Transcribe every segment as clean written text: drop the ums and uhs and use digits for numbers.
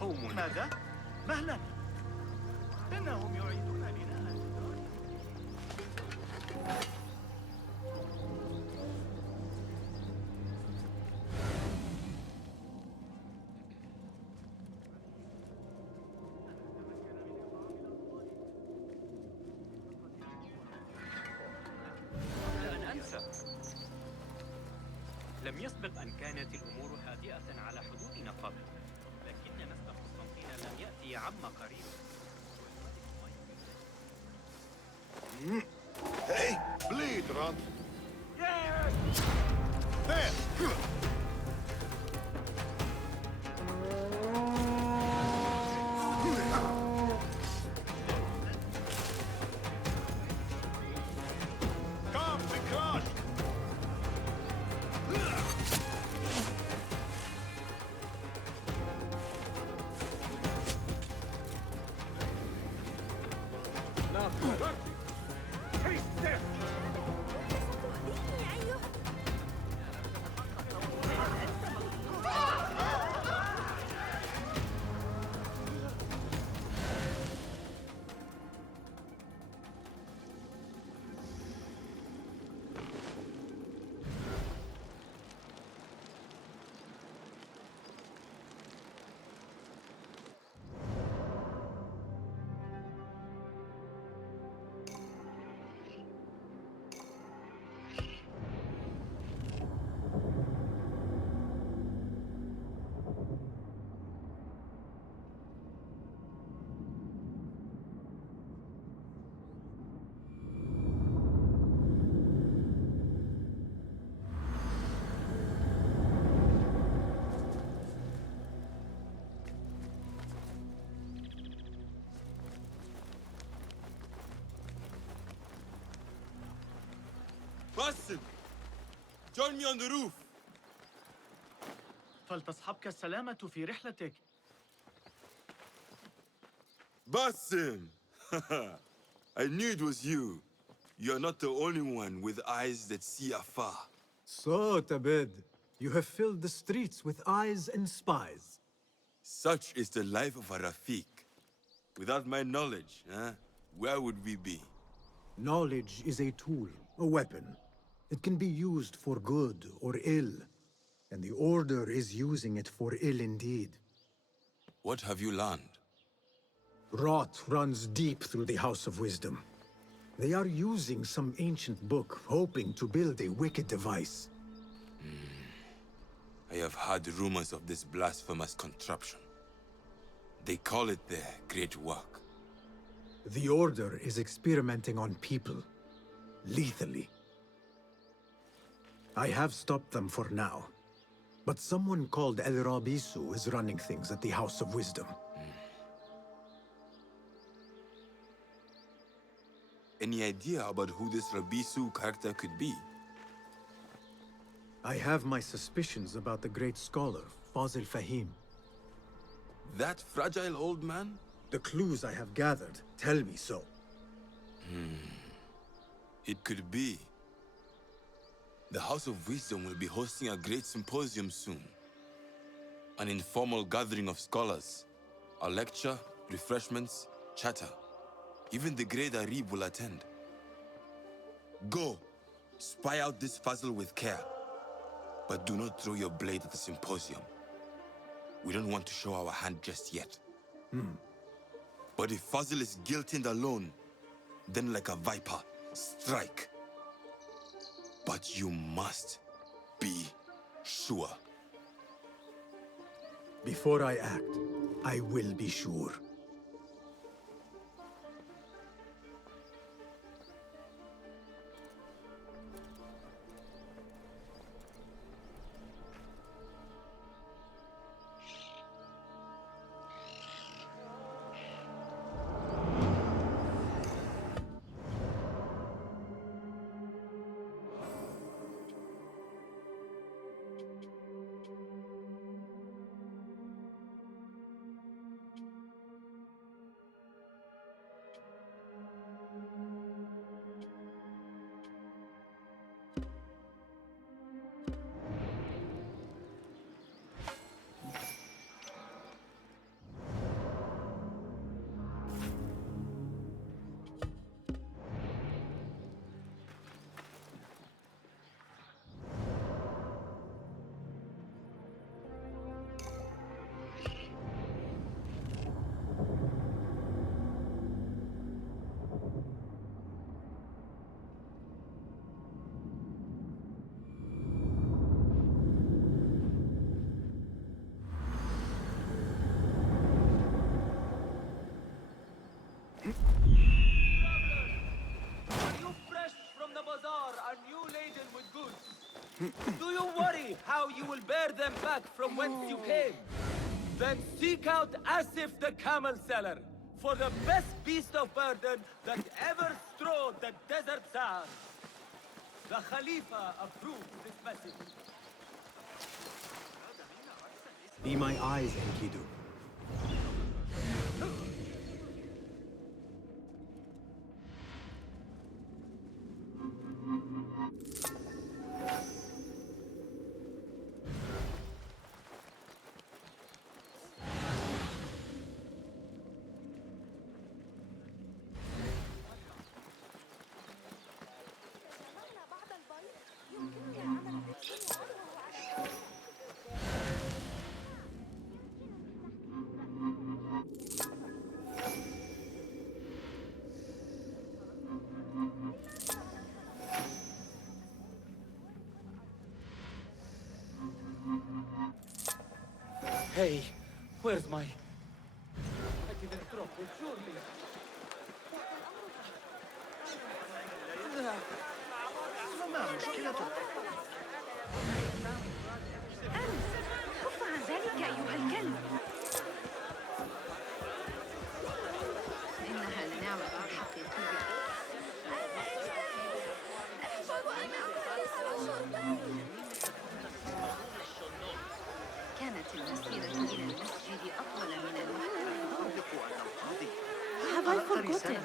قوم. ماذا؟ مهلا. إنهم يعيدون بناء الجدار. أن أنسى. لم يسبق أن كانت الأمور هادئة على حدودنا قبل، لكن نسل قسطنطين لم يأتي عما قريب. Hey, bleed, Ron. There. Come, be crushed. Basim, join me on the roof. فلتصحبك السلامة في رحلتك. Basim! I knew it was you. You're not the only one with eyes that see afar. So, Tabed, you have filled the streets with eyes and spies. Such is the life of a Rafiq. Without my knowledge, where would we be? Knowledge is a tool, a weapon. It can be used for good or ill, and the Order is using it for ill indeed. What have you learned? Rot runs deep through the House of Wisdom. They are using some ancient book, hoping to build a wicked device. I have heard rumors of this blasphemous contraption. They call it their great work. The Order is experimenting on people, lethally. I have stopped them for now, but someone called El Rabisu is running things at the House of Wisdom. Any idea about who this Rabisu character could be? I have my suspicions about the great scholar, Fazil Fahim. That fragile old man? The clues I have gathered tell me so. It could be. The House of Wisdom will be hosting a great symposium soon. An informal gathering of scholars. A lecture, refreshments, chatter. Even the great Arib will attend. Go, spy out this puzzle with care. But do not throw your blade at the symposium. We don't want to show our hand just yet. But if Fazil is guilty and alone, then like a viper, strike. But you must be sure. Before I act, I will be sure. Do you worry how you will bear them back from whence you came? Then seek out Asif the camel seller for the best beast of burden that ever strode the desert sands. The Khalifa approved this message. Be my eyes, Enkidu. Hey, where's my... I didn't drop it, surely. ما مشكلته؟ كف عن ذلك أيها الكلب. إنها لنعمة حقيقية. كانت المسيرة إلى المسجد أطول من المحتمل. Have I forgotten?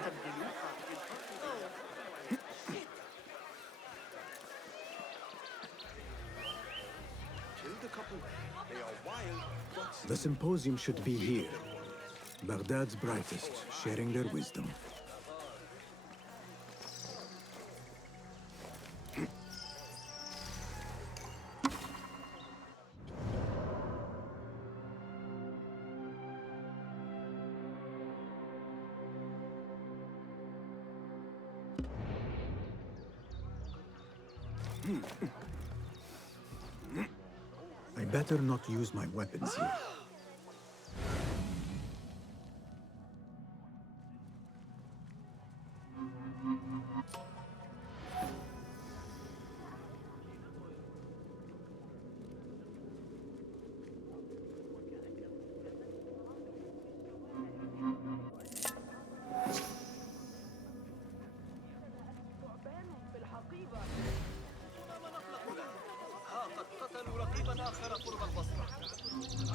The symposium should be here. Baghdad's brightest, sharing their wisdom. I better not use my weapons here.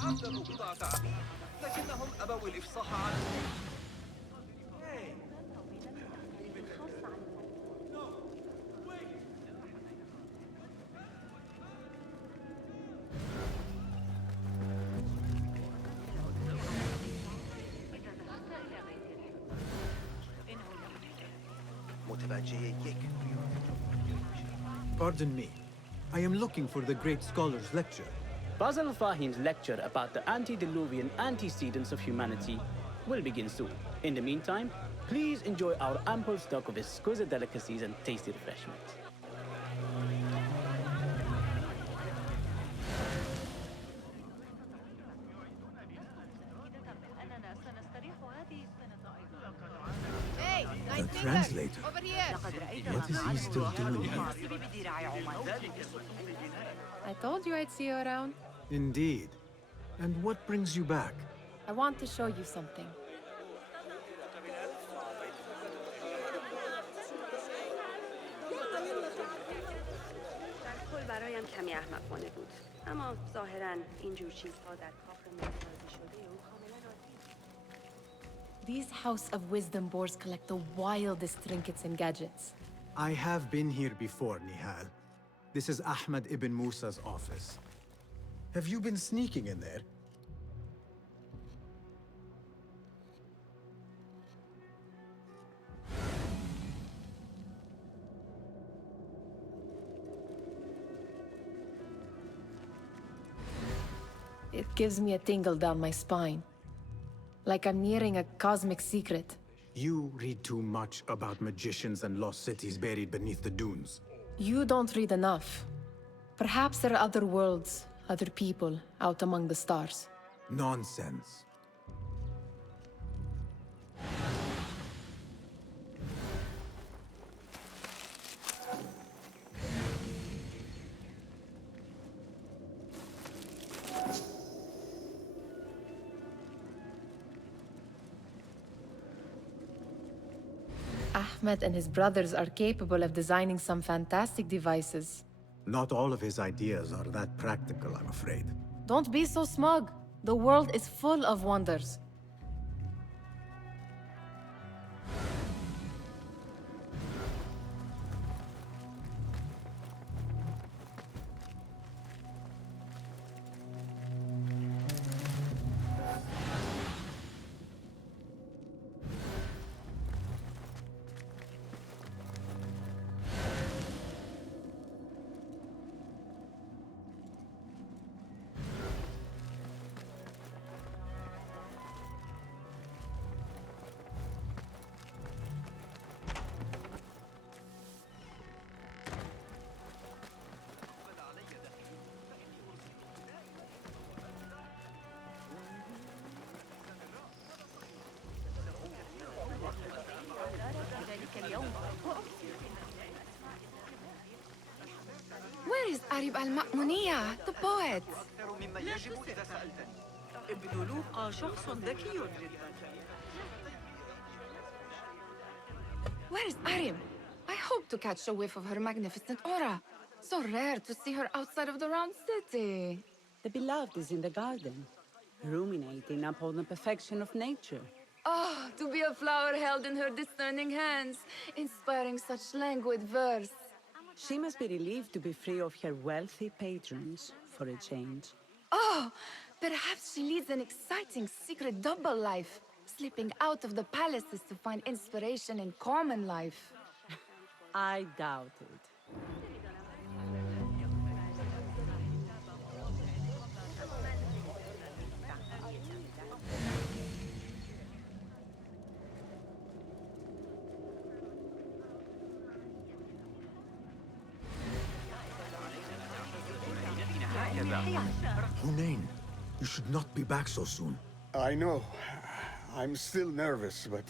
عذبوا بضعة عبيد لكنهم أبوا الإفصاح عنه. Pardon me. I am looking for the great scholar's lecture. Basil Fahim's lecture about the antediluvian antecedents of humanity will begin soon. In the meantime, please enjoy our ample stock of exquisite delicacies and tasty refreshments. Hey, The translator. over here. What is he still doing here? I told you I'd see you around. Indeed. And what brings you back? I want to show you something. کل برایم کمی احمقانه بود. اما ظاهراً اینجور چیزها در کاخ متوازی شده او کاملاً عادی. These House of Wisdom boars collect the wildest trinkets and gadgets. I have been here before, Nihal. This is Ahmad ibn Musa's office. Have you been sneaking in there? It gives me a tingle down my spine. Like I'm nearing a cosmic secret. You read too much about magicians and lost cities buried beneath the dunes. You don't read enough. Perhaps there are other worlds, other people, out among the stars. Nonsense. Ahmed and his brothers are capable of designing some fantastic devices. Not all of his ideas are that practical, I'm afraid. Don't be so smug. The world is full of wonders. Where is Arib al-Ma'muniya, the poet? Where is Arib? I hope to catch a whiff of her magnificent aura. So rare to see her outside of the round city. The beloved is in the garden, ruminating upon the perfection of nature. Oh, to be a flower held in her discerning hands, inspiring such languid verse. She must be relieved to be free of her wealthy patrons, for a change. Oh, perhaps she leads an exciting secret double life, slipping out of the palaces to find inspiration in common life. I doubt it. Hunain, you should not be back so soon. I know. I'm still nervous, but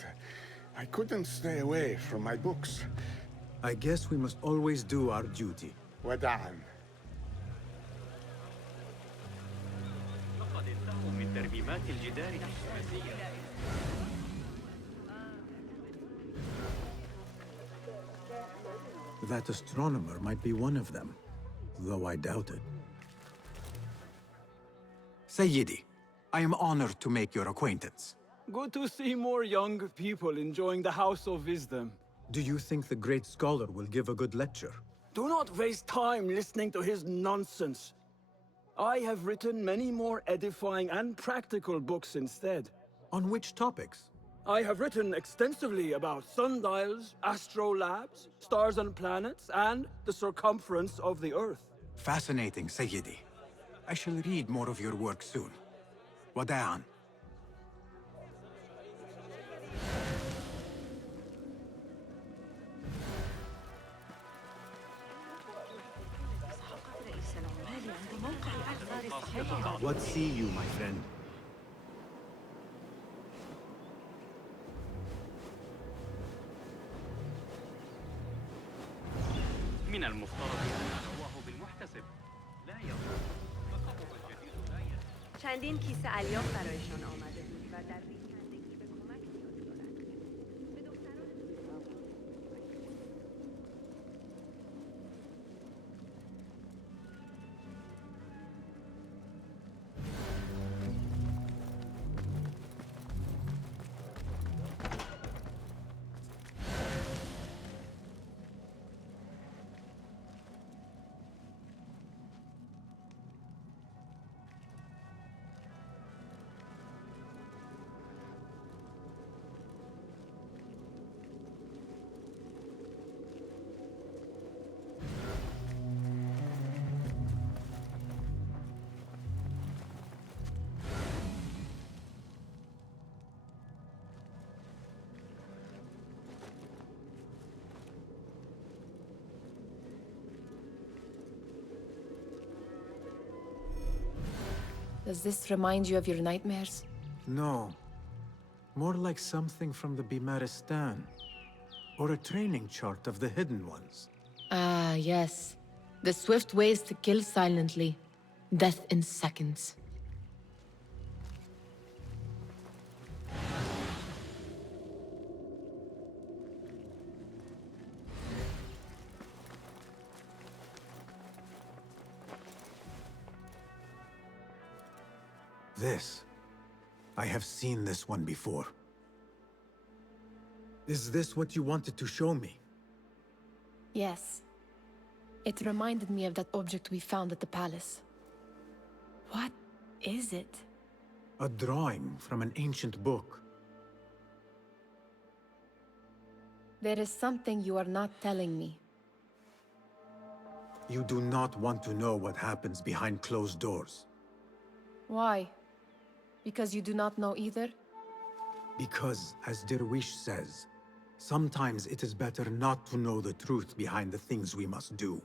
I couldn't stay away from my books. I guess we must always do our duty. وداعاً. لقد انتهوا من ترميمات الجدار الحماسية. That astronomer might be one of them, though I doubt it. Sayyidi, I am honored to make your acquaintance. Good to see more young people enjoying the House of Wisdom. Do you think the great scholar will give a good lecture? Do not waste time listening to his nonsense. I have written many more edifying and practical books instead. On which topics? I have written extensively about sundials, astrolabes, stars and planets, and the circumference of the Earth. Fascinating, Sayyidi. I shall read more of your work soon. Wada'an. What see you, my friend? من المفترض أن أدعوه بالمحتسب. لا يضر. لقبه الجديد لا يضر. چندین کیسه الیاف برایشان آمده بود و در ریزندگی به کمک نیاز دارند. به دختران Does this remind you of your nightmares? No. More like something from the Bimaristan. Or a training chart of the Hidden Ones. Ah, yes. The swift ways to kill silently. Death in seconds. This. I have seen this one before. Is this what you wanted to show me? Yes. It reminded me of that object we found at the palace. What is it? A drawing from an ancient book. There is something you are not telling me. You do not want to know what happens behind closed doors. Why? Because you do not know either? Because, as Derwish says, sometimes it is better not to know the truth behind the things we must do.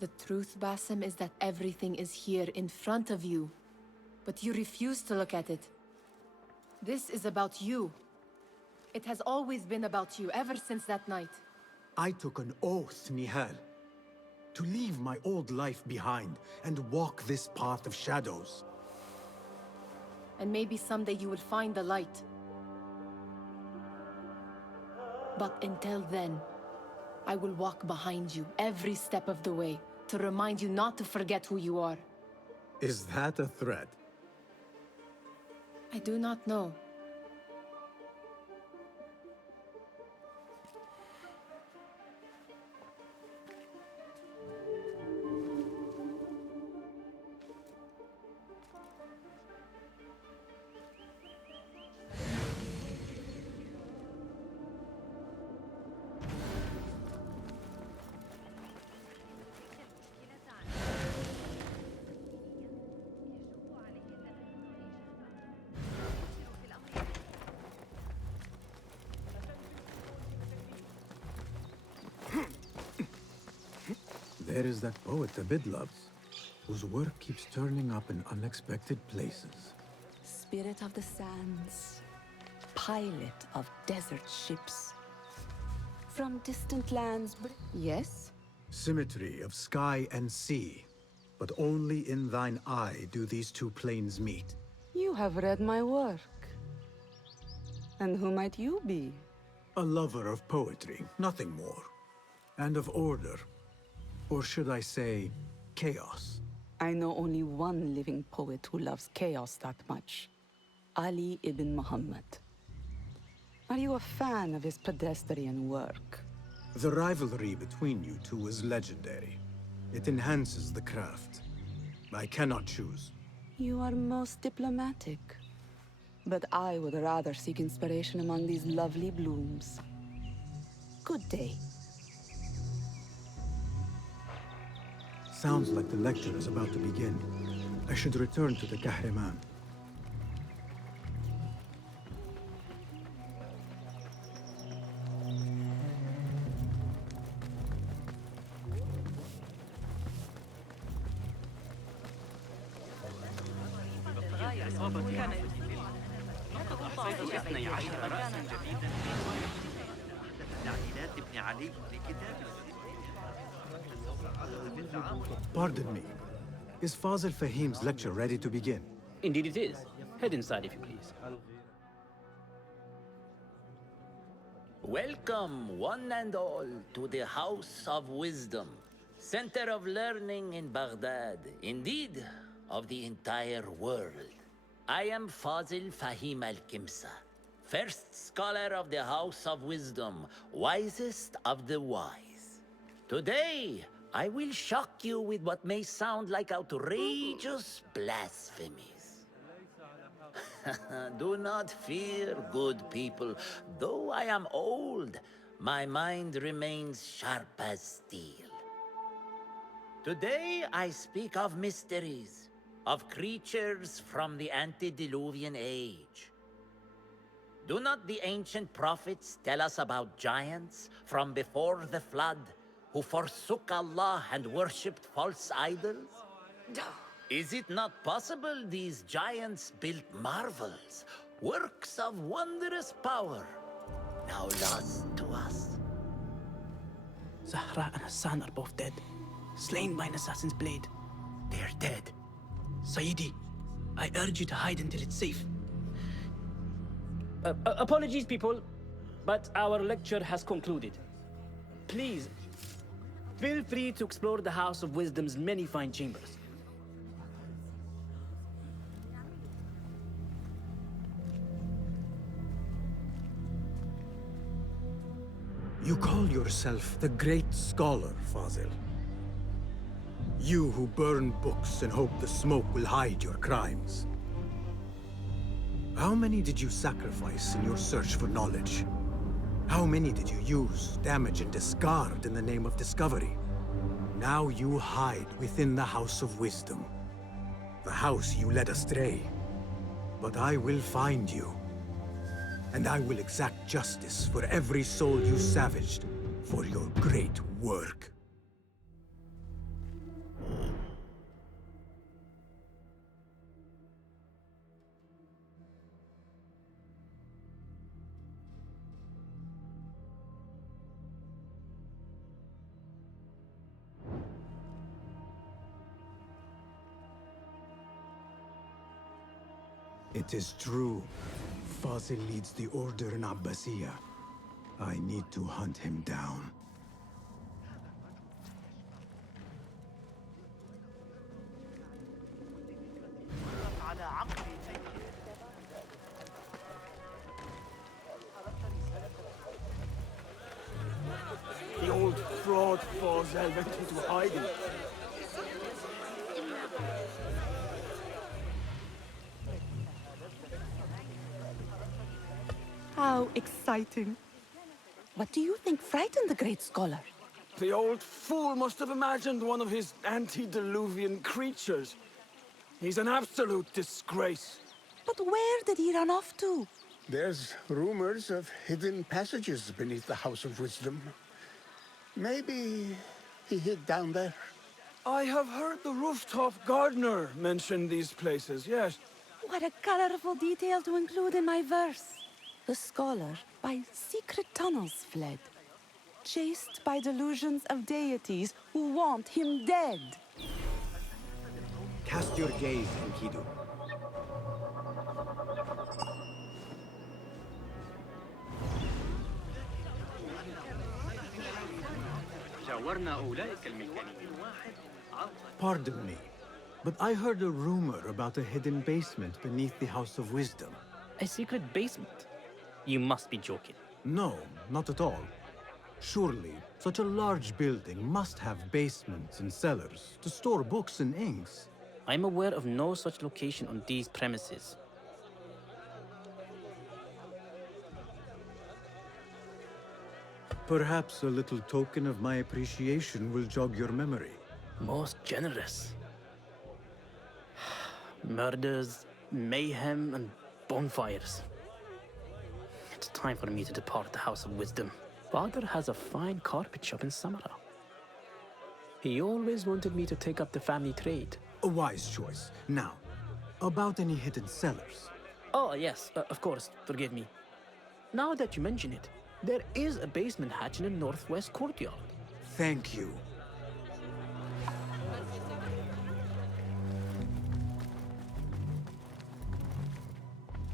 The truth, Basim, is that everything is here in front of you. But you refuse to look at it. This is about you. It has always been about you, ever since that night. I took an oath, Nihal, to leave my old life behind and walk this path of shadows. And maybe someday you will find the light. But until then, I will walk behind you every step of the way to remind you not to forget who you are. Is that a threat? I do not know. There is that poet Abid loves, whose work keeps turning up in unexpected places. Spirit of the sands, pilot of desert ships. From distant lands, yes? Symmetry of sky and sea, but only in thine eye do these two planes meet. You have read my work. And who might you be? A lover of poetry, nothing more. And of order. Or should I say, chaos? I know only one living poet who loves chaos that much. Ali ibn Muhammad. Are you a fan of his pedestrian work? The rivalry between you two is legendary. It enhances the craft. I cannot choose. You are most diplomatic. But I would rather seek inspiration among these lovely blooms. Good day. Sounds like the lecture is about to begin. I should return to the Kahraman. Pardon me. Is Fazil Fahim's lecture ready to begin? Indeed it is. Head inside if you please. Welcome, one and all, to the House of Wisdom, center of learning in Baghdad, indeed, of the entire world. I am Fazil Fahim al-Kimsa, first scholar of the House of Wisdom, wisest of the wise. Today, I will shock you with what may sound like outrageous blasphemies. Do not fear, good people. Though I am old, my mind remains sharp as steel. Today I speak of mysteries, of creatures from the antediluvian age. Do not the ancient prophets tell us about giants from before the flood who forsook Allah and worshipped false idols? Is it not possible these giants built marvels, works of wondrous power, now lost to us? Zahra and Hassan are both dead, slain by an assassin's blade. They're dead. Sayyidi, I urge you to hide until it's safe. Apologies, people, but our lecture has concluded. Please, feel free to explore the House of Wisdom's many fine chambers. You call yourself the Great Scholar, Fazil. You who burn books and hope the smoke will hide your crimes. How many did you sacrifice in your search for knowledge? How many did you use, damage, and discard in the name of discovery? Now you hide within the House of Wisdom. The house you led astray. But I will find you. And I will exact justice for every soul you savaged for your great work. It is true. Fazil leads the Order in Abbasiyya. I need to hunt him down. The old fraud Fazil went into hiding. How exciting. What do you think frightened the great scholar? The old fool must have imagined one of his antediluvian creatures. He's an absolute disgrace. But where did he run off to? There's rumors of hidden passages beneath the House of Wisdom. Maybe he hid down there. I have heard the rooftop gardener mention these places, yes. What a colorful detail to include in my verse. The scholar by secret tunnels fled, chased by delusions of deities who want him dead. Cast your gaze, Enkidu. Pardon me, but I heard a rumor about a hidden basement beneath the House of Wisdom. A secret basement? You must be joking. No, not at all. Surely, such a large building must have basements and cellars to store books and inks. I'm aware of no such location on these premises. Perhaps a little token of my appreciation will jog your memory. Most generous. Murders, mayhem, and bonfires. It's time for me to depart the House of Wisdom. Father has a fine carpet shop in Samara. He always wanted me to take up the family trade. A wise choice. Now, about any hidden cellars. Oh, yes, of course, forgive me. Now that you mention it, there is a basement hatch in the northwest courtyard. Thank you.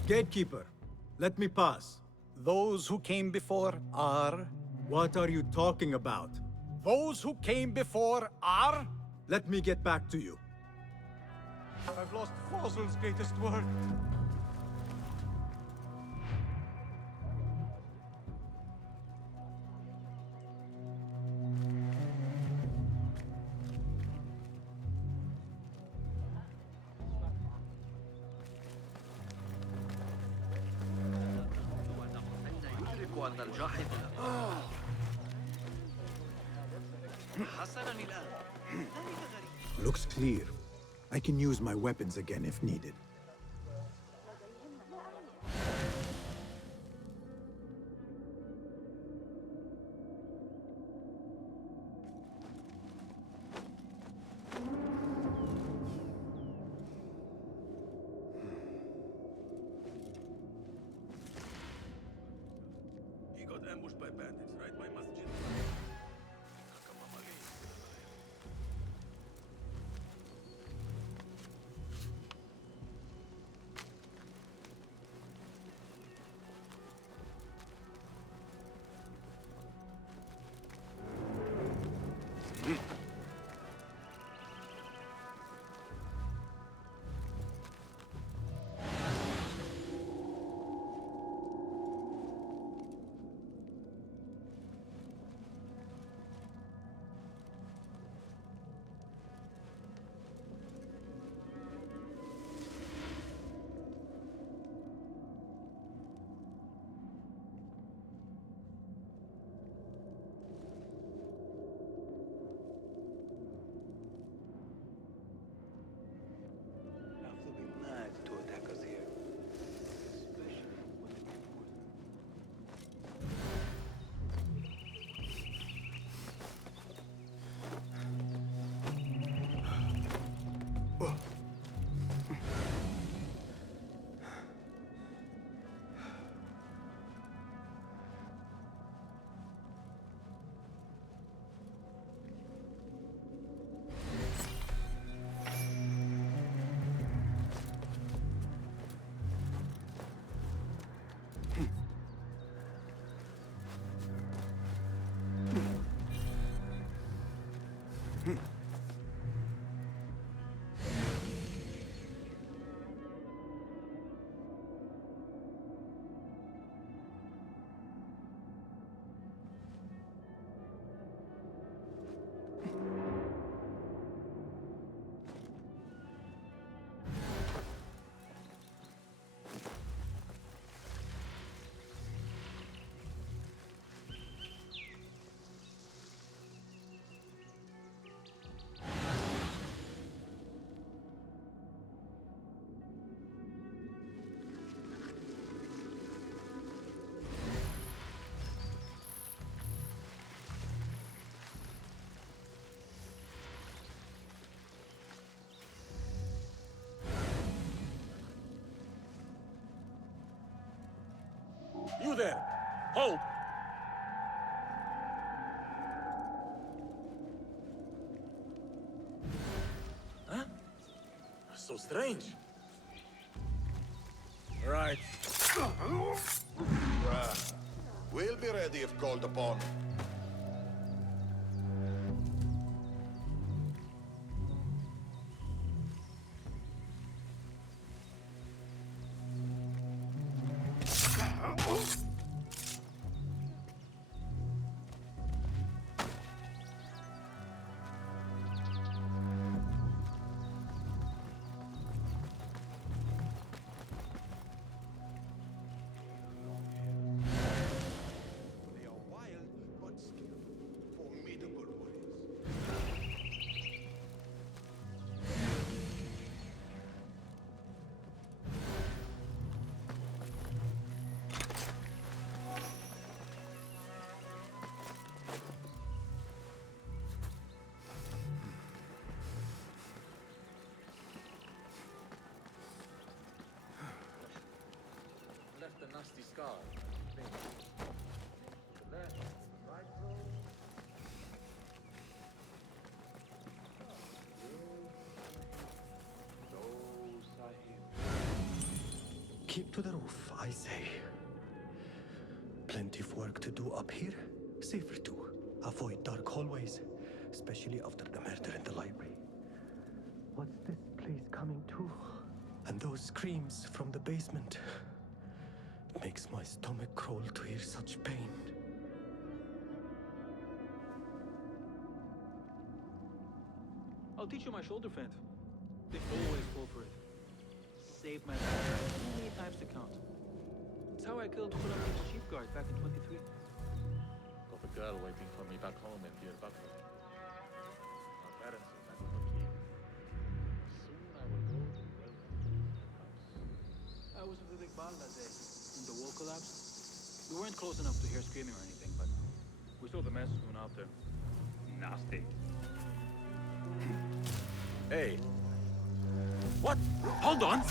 Gatekeeper, let me pass. Those who came before are... What are you talking about? Those who came before are... Let me get back to you. I've lost Fazil's greatest work. Looks clear. I can use my weapons again if needed. He got ambushed by bandits right by Masjid. You there! Hold! Huh? So strange. Right. We'll be ready if called upon. Left a nasty scar. Left, right road. Keep to the roof, I say. Plenty of work to do up here. Safer too. Avoid dark hallways, especially after the murder in the library. What's this place coming to? And those screams from the basement. It makes my stomach crawl to hear such pain. I'll teach you my shoulder feint. They always fall for it. Saved my life many times to count. It's how I killed Khuramir's chief guard back in 23. Got a girl waiting for me back home in Dear Baghdad. My parents are back on the key. Soon I will go to welcome house. I was with the big ball that day, when the wall collapsed. We weren't close enough to hear screaming or anything, but we saw the mess going out there. Nasty. Hey! What? Hold on!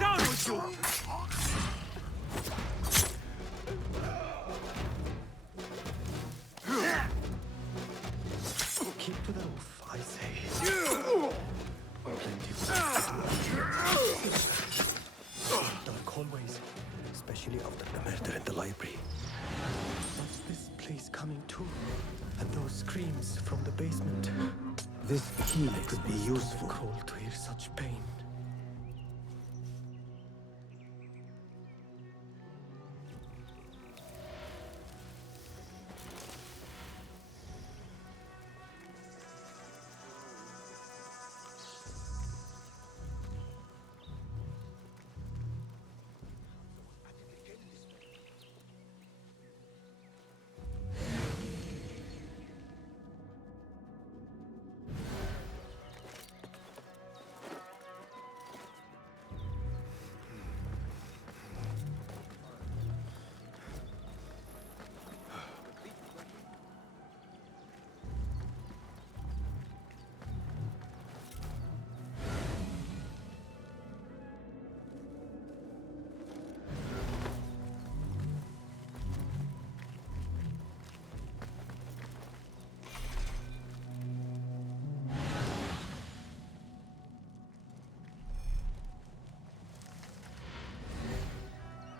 Down with you! Keep to the roof, I say. Plenty of dark hallways, especially after the murder in the library. What's this place coming to? And those screams from the basement. This key could be useful. Crawl to hear such pain.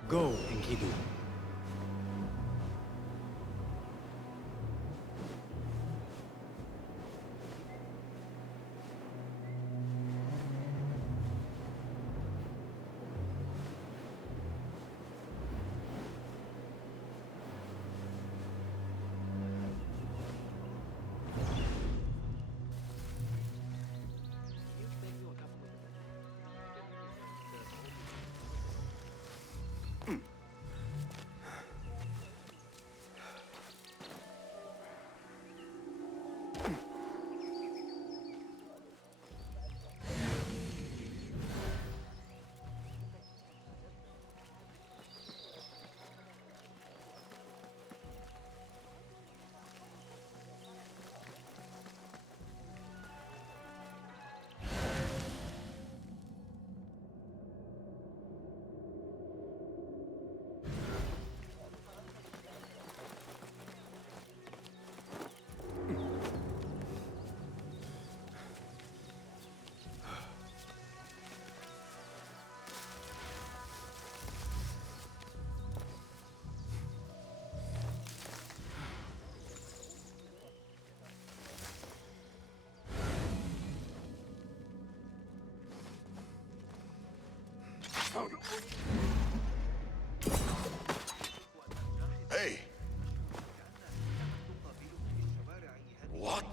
Go, Enkidu. Hey! What?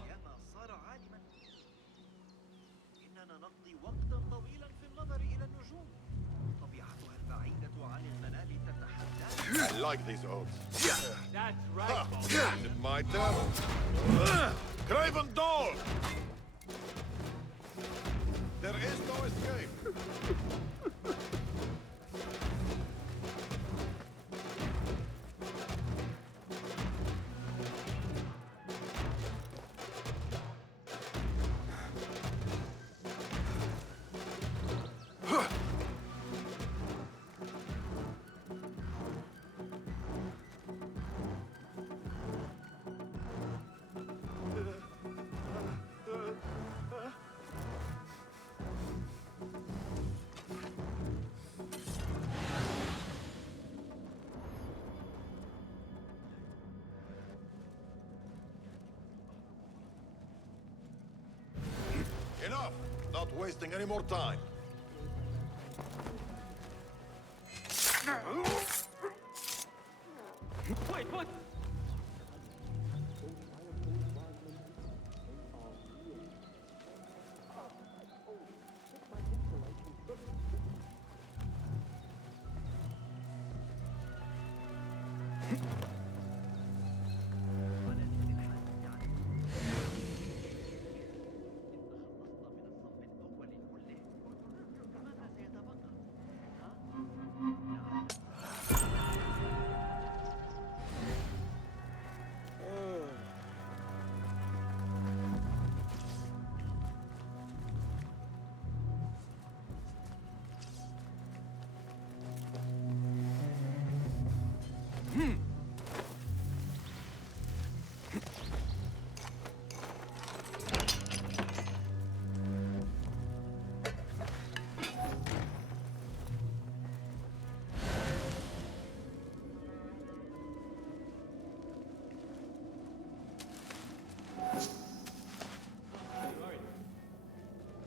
إننا نقضي وقتا طويلا في النظر إلى النجوم. طبيعتها البعيدة عن المنال تتحدى. I like these oaths. That's right, boss. Is it my turn? Craven Dog! There is no escape. Enough! Not wasting any more time. Wait, what?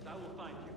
I will find you.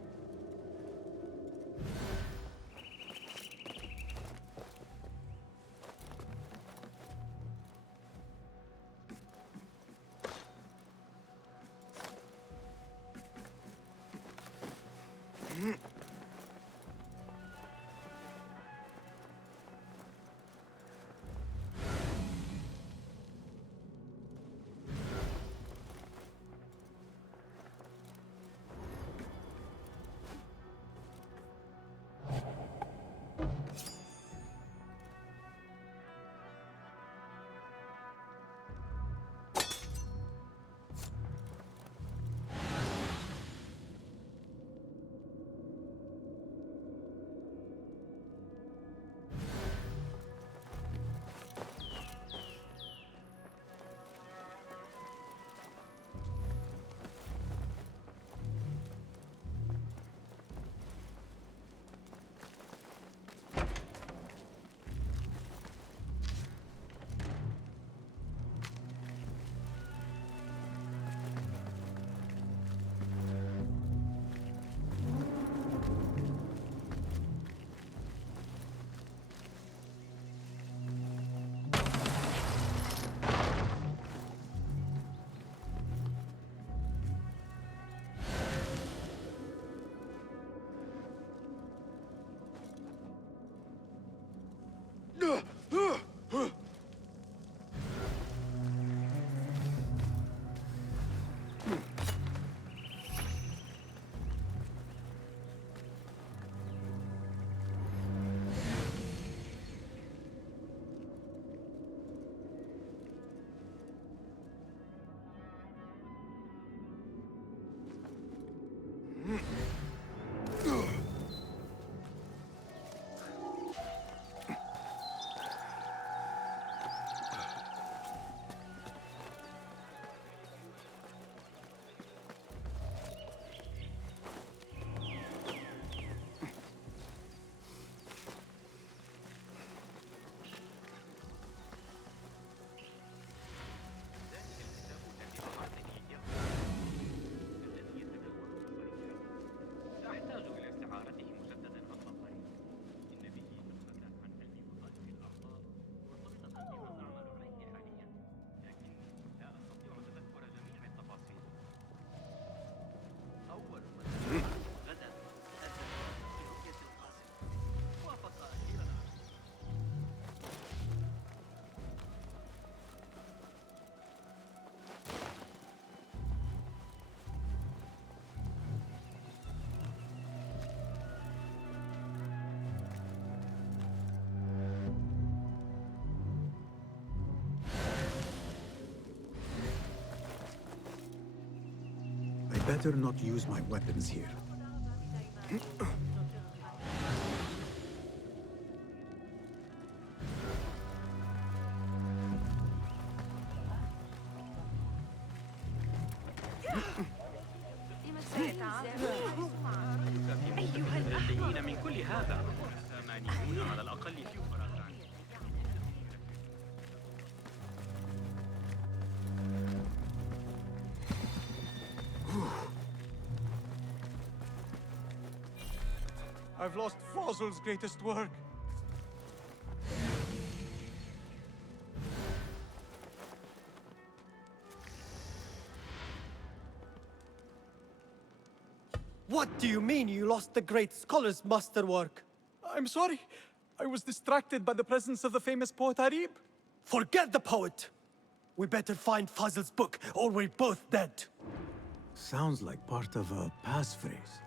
Better not use my weapons here. من كل هذا ثمانيون على الأقل في فراغ. I've lost Fazl's greatest work. What do you mean you lost the great scholar's masterwork? I'm sorry. I was distracted by the presence of the famous poet Arib. Forget the poet! We better find Fazl's book, or we're both dead. Sounds like part of a passphrase.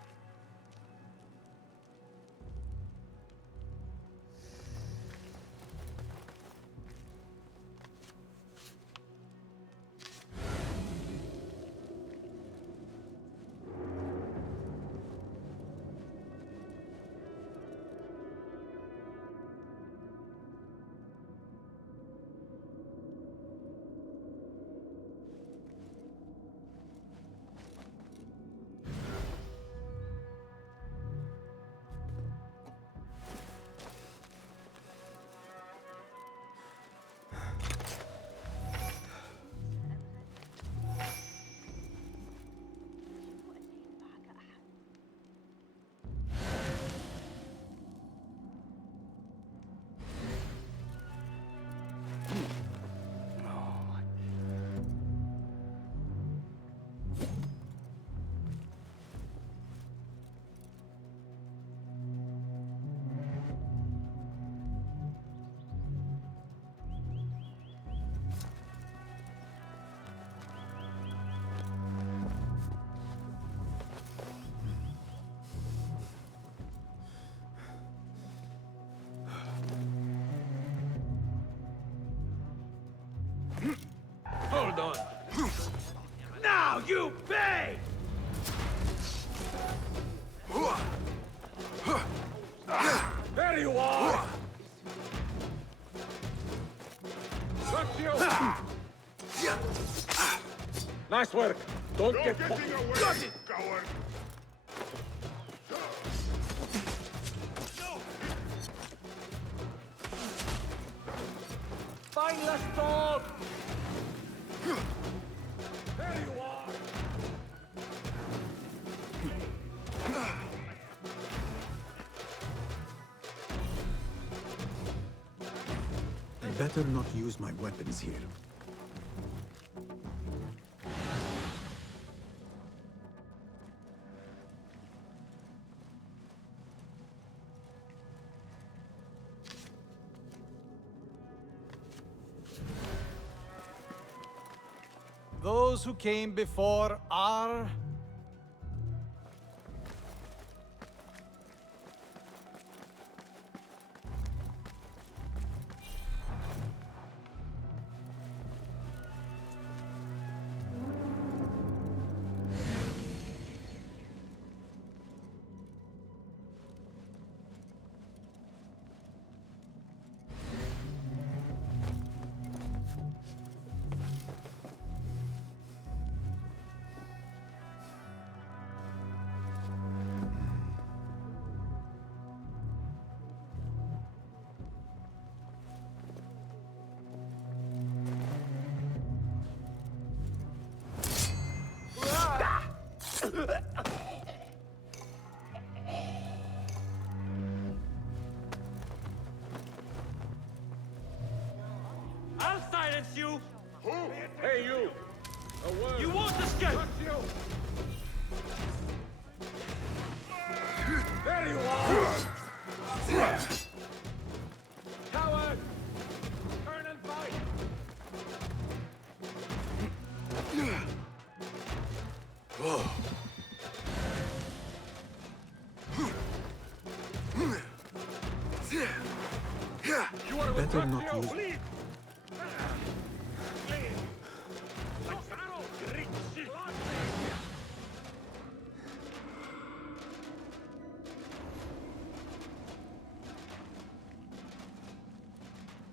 Hold on. Now you pay! There you are! Got you! Nice work. Don't get getting away, Got it! coward! Find less dog! There you are! I better not use my weapons here. Those who came before are... I'll silence you! Who? Hey, you! A word. You won't escape! Got you! There you are! Coward! Turn and fight! You want to Better not use... Leave!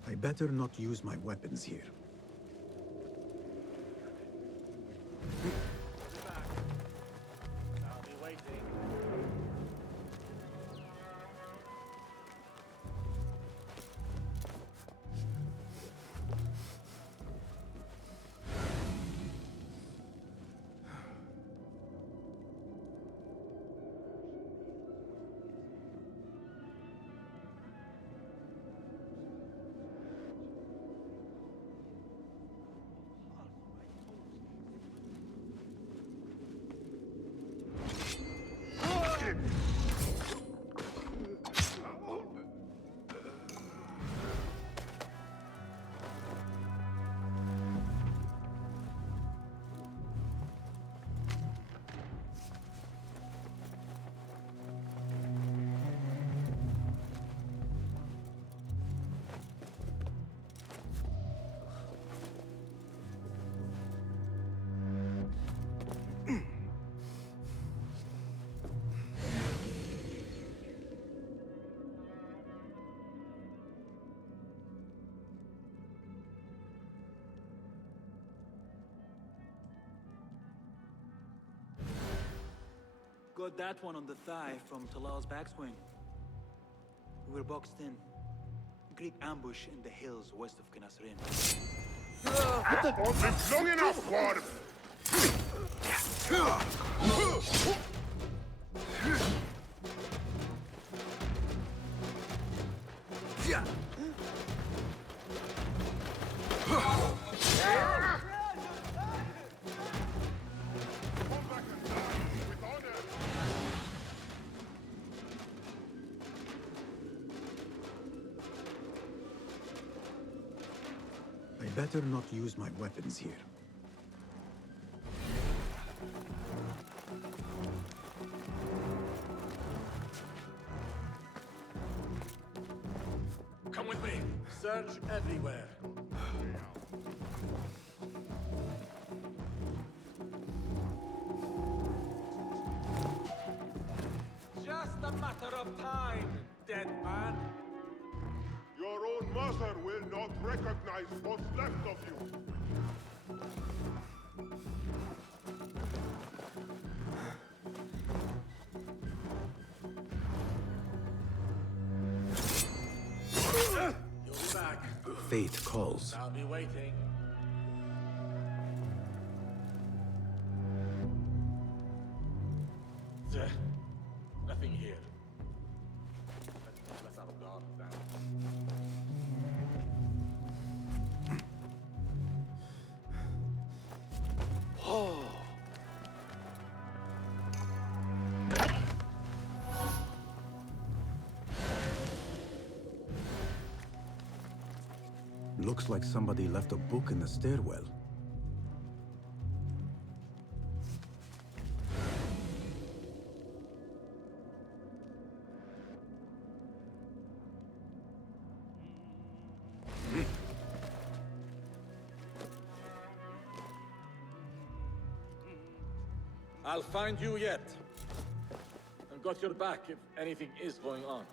I better not use my weapons here. I'll be waiting. Got that one on the thigh from Talal's backswing. We were boxed in. Greek ambush in the hills west of Kenasrin. It's long enough, Ward! I better not use my weapons here. Come with me. Search everywhere. Just a matter of time, dead man. Your own mother will not recognize what's left of you. You'll be back. Fate calls. I'll be waiting. Nothing here. Let's out of guard with that. Looks like somebody left a book in the stairwell. I'll find you yet. I've got your back if anything is going on.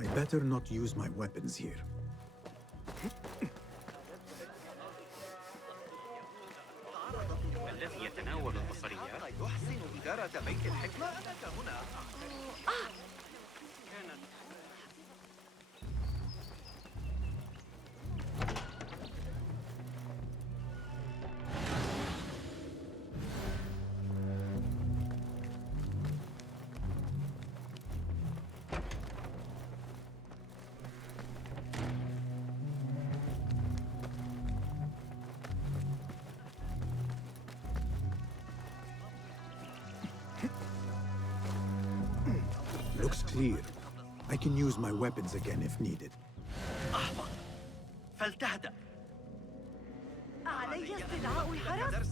I better not use my weapons here. الذي يتناول البصريات يحسن إدارة بيت الحكمة أنك هنا. Looks clear. I can use my weapons again if needed. أحمق فلتهدأ. علي استدعاء الحرس.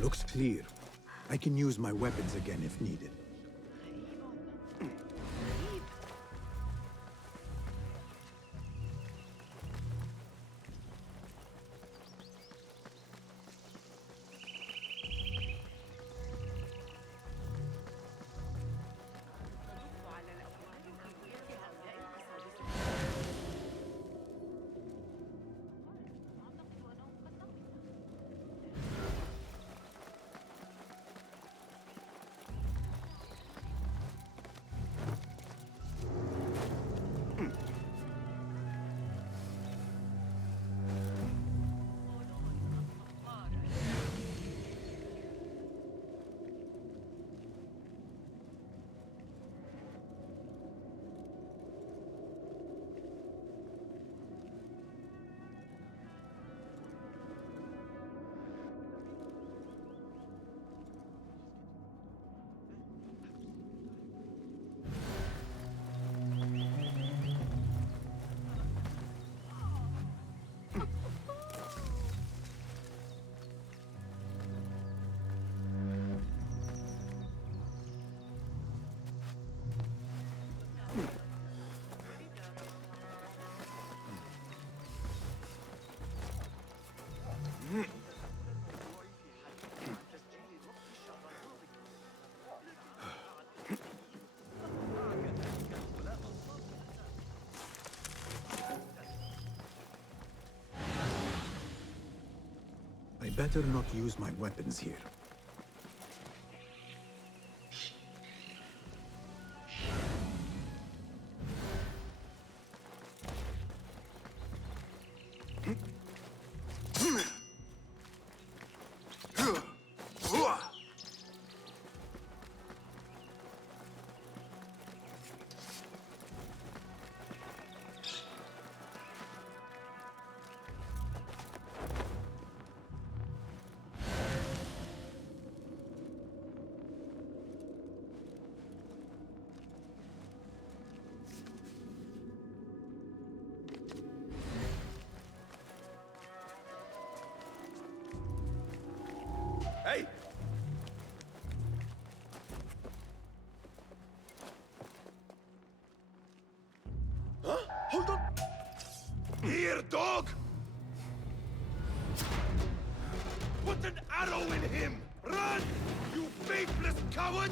Looks clear. I can use my weapons again if needed. I better not use my weapons here. Hey! Huh? Hold on! Here, dog! Put an arrow in him! Run! You faithless coward!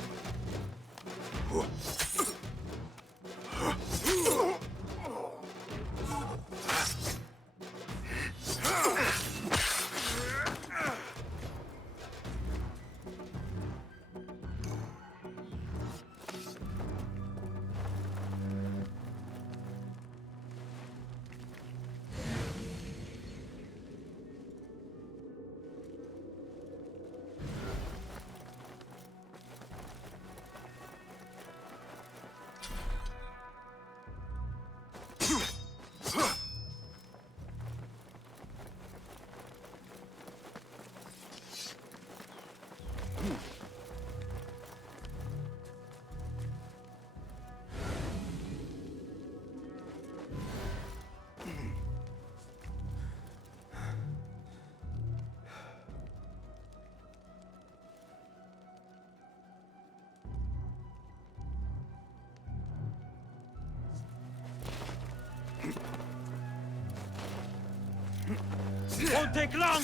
Won't take long!